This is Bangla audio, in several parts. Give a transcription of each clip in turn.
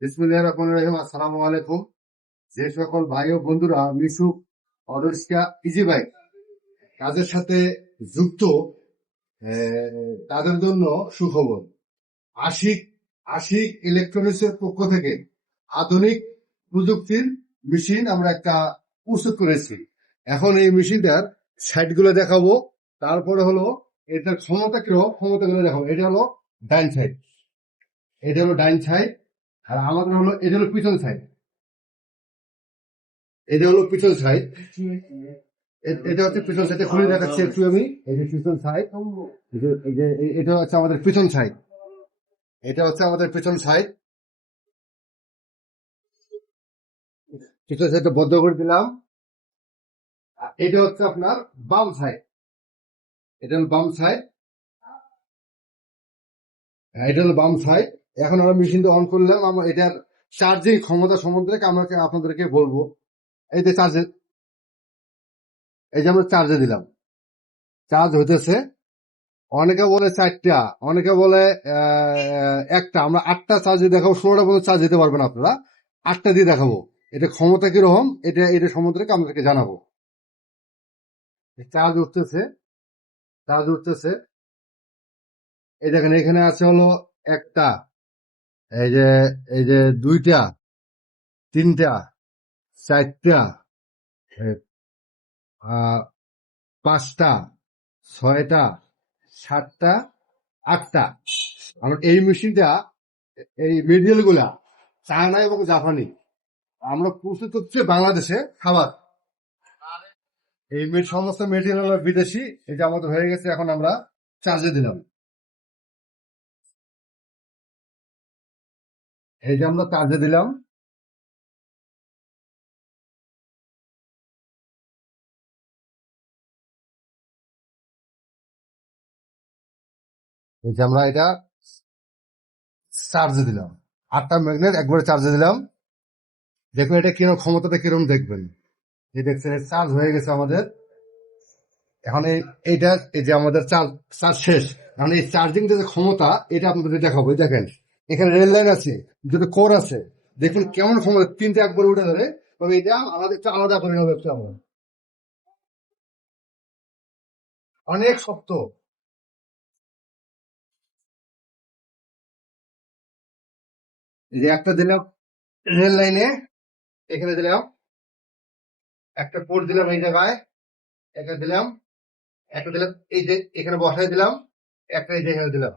বিসমুল্লাহ রহমান যে সকল ভাই ও বন্ধুরা মিশুক অদর্শিকা ইজি বাইক কাজের সাথে যুক্ত তাদের জন্য সুখবর। আশিক আশিক ইলেকট্রনিক্স এর পক্ষ থেকে আধুনিক প্রযুক্তির মেশিন আমরা একটা প্রস্তুত করেছি। এখন এই মেশিনটার সাইডগুলো দেখাবো। তারপরে হলো এটার ক্ষমতা কীরকম ক্ষমতা গুলো দেখাবো। এটা হলো ডাইন সাইড। এটা হলো ডাইন সাইড। আর আমাদের হলো, এটা হলো পিছন সাইড এটা হলো পিছন সাইড এটা হচ্ছে পিছন সাইডে খুলে দেখাচ্ছি একটু আমি। এই যে পিছন সাইড এটা হচ্ছে আমাদের পিছন সাইড এটা হচ্ছে আমাদের পিছন সাইড পিছন সাইডটা বদ্ধ করে দিলাম। এটা হচ্ছে আপনার বাম সাইড এটা হলো বাম সাইড এটা হলো বাম সাইড এখন আমরা মেশিনটা অন করলাম, আমরা এটার চার্জিং ক্ষমতা সম্বন্ধে আমরা আপনাদেরকে বলব। এই যে চার্জে এই যে আমরা চার্জে দিলাম। চার্জ হইতেছে, অনেকে বলে চারটা, অনেকে বলে একটা। আমরা আটটা চার্জ দেখাবো, ষোলোটা পর্যন্ত চার্জ দিতে পারবেন আপনারা। আটটা দিয়ে দেখাবো। এটা ক্ষমতা কীরকম? এটা এটা সম্বন্ধে আমাদেরকে জানাব। চার্জ উঠতেছে চার্জ উঠতেছে। এই দেখেন, এখানে আছে হলো একটা। এই যে এই যে দুইটা, তিনটা, চারটা পাঁচটা, ছয়টা, সাতটা, আটটা। কারণ এই মেশিনটা, এই মেডিকেলগুলা চায়না এবং জাপানি। আমরা প্রস্তুত করছি বাংলাদেশে খাবার। এই সমস্ত মেটেরিয়াল বিদেশি, এটা আমাদের হয়ে গেছে, এখন আমরা চার্জে দিলাম। এই যে আমরা চার্জে দিলাম। এই যে আমরা এটা চার্জে দিলাম। আটটা ম্যাগনেট একবারে চার্জে দিলাম। দেখুন এটা কীরকম, ক্ষমতাটা কীরকম দেখবেন। এই দেখছেন চার্জ হয়ে গেছে আমাদের। এখন এই, এইটা, এই যে আমাদের চার্জ চার্জ শেষ। এখন এই চার্জিং যে ক্ষমতা, এটা আপনাদের দেখাবো। দেখেন। এখানে রেল লাইন আছে, দুটো কোর আছে। দেখুন কেমন ক্ষমতা তিনটে একবারে উঠে ধরে, তবে এটা আলাদা, একটু আলাদা করে হবে একটু আমরা। অনেক শক্ত। যে একটা দিলাম রেল লাইনে, এখানে দিলাম, একটা পোর্ট দিলাম এই জায়গায়, একটা দিলাম একটা দিলাম এই যে এখানে বসাই দিলাম, একটা এই যে এখানে দিলাম,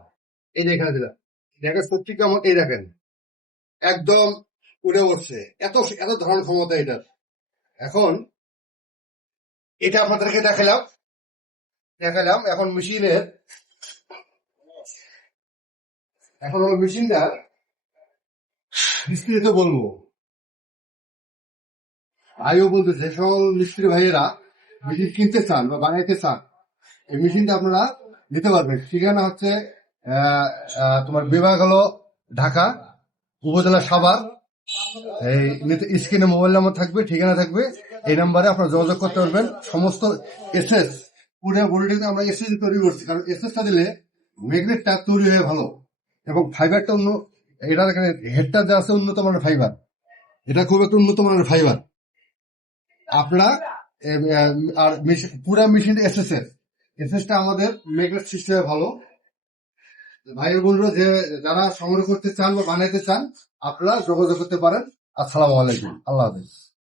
এই যে এখানে দিলাম। দেখেন সত্যি কেমন এই দেখেন, একদম উড়ে উঠছে। এত এত ধরনের ক্ষমতা এটার। এখন এটা আপনাদেরকে দেখালাম দেখালাম এখন মেশিনের এখন হলো মেশিনটা বিস্তারিত বলব। ভাইও বলতে যে সকল মিস্ত্রি ভাইয়েরা মেশিন কিনতে চান বা বানাইতে চান, এই মেশিনটা আপনারা নিতে পারবেন। ঠিকানা হচ্ছে তোমার বিভাগ হলো ঢাকা, উপজেলা সাভার। এই স্ক্রিনে মোবাইল নাম্বার থাকবে, ঠিকানা থাকবে, এই নাম্বারে আপনারা যোগাযোগ করতে পারবেন। সমস্ত এসএস, পুরো বডিতে আমরা এসএস তৈরি করছি, কারণ এসএসটা দিলে ম্যাগনেটটা তৈরি হয়ে ভালো। এবং ফাইবারটা অন্য এটা হেডটা যা আছে উন্নত মানের ফাইবার এটা খুব একটা উন্নত মানের ফাইবার আপনারা আর পুরা মেশিন এসএস এর এসএসটা আমাদের ম্যাগনেট সিস্টেমে ভালো। ভাই বোনরা যে যারা সংগ্রহ করতে চান বা বানাইতে চান, আপনারা যোগাযোগ করতে পারেন। আসসালামু আলাইকুম। আল্লাহ হাফিজ।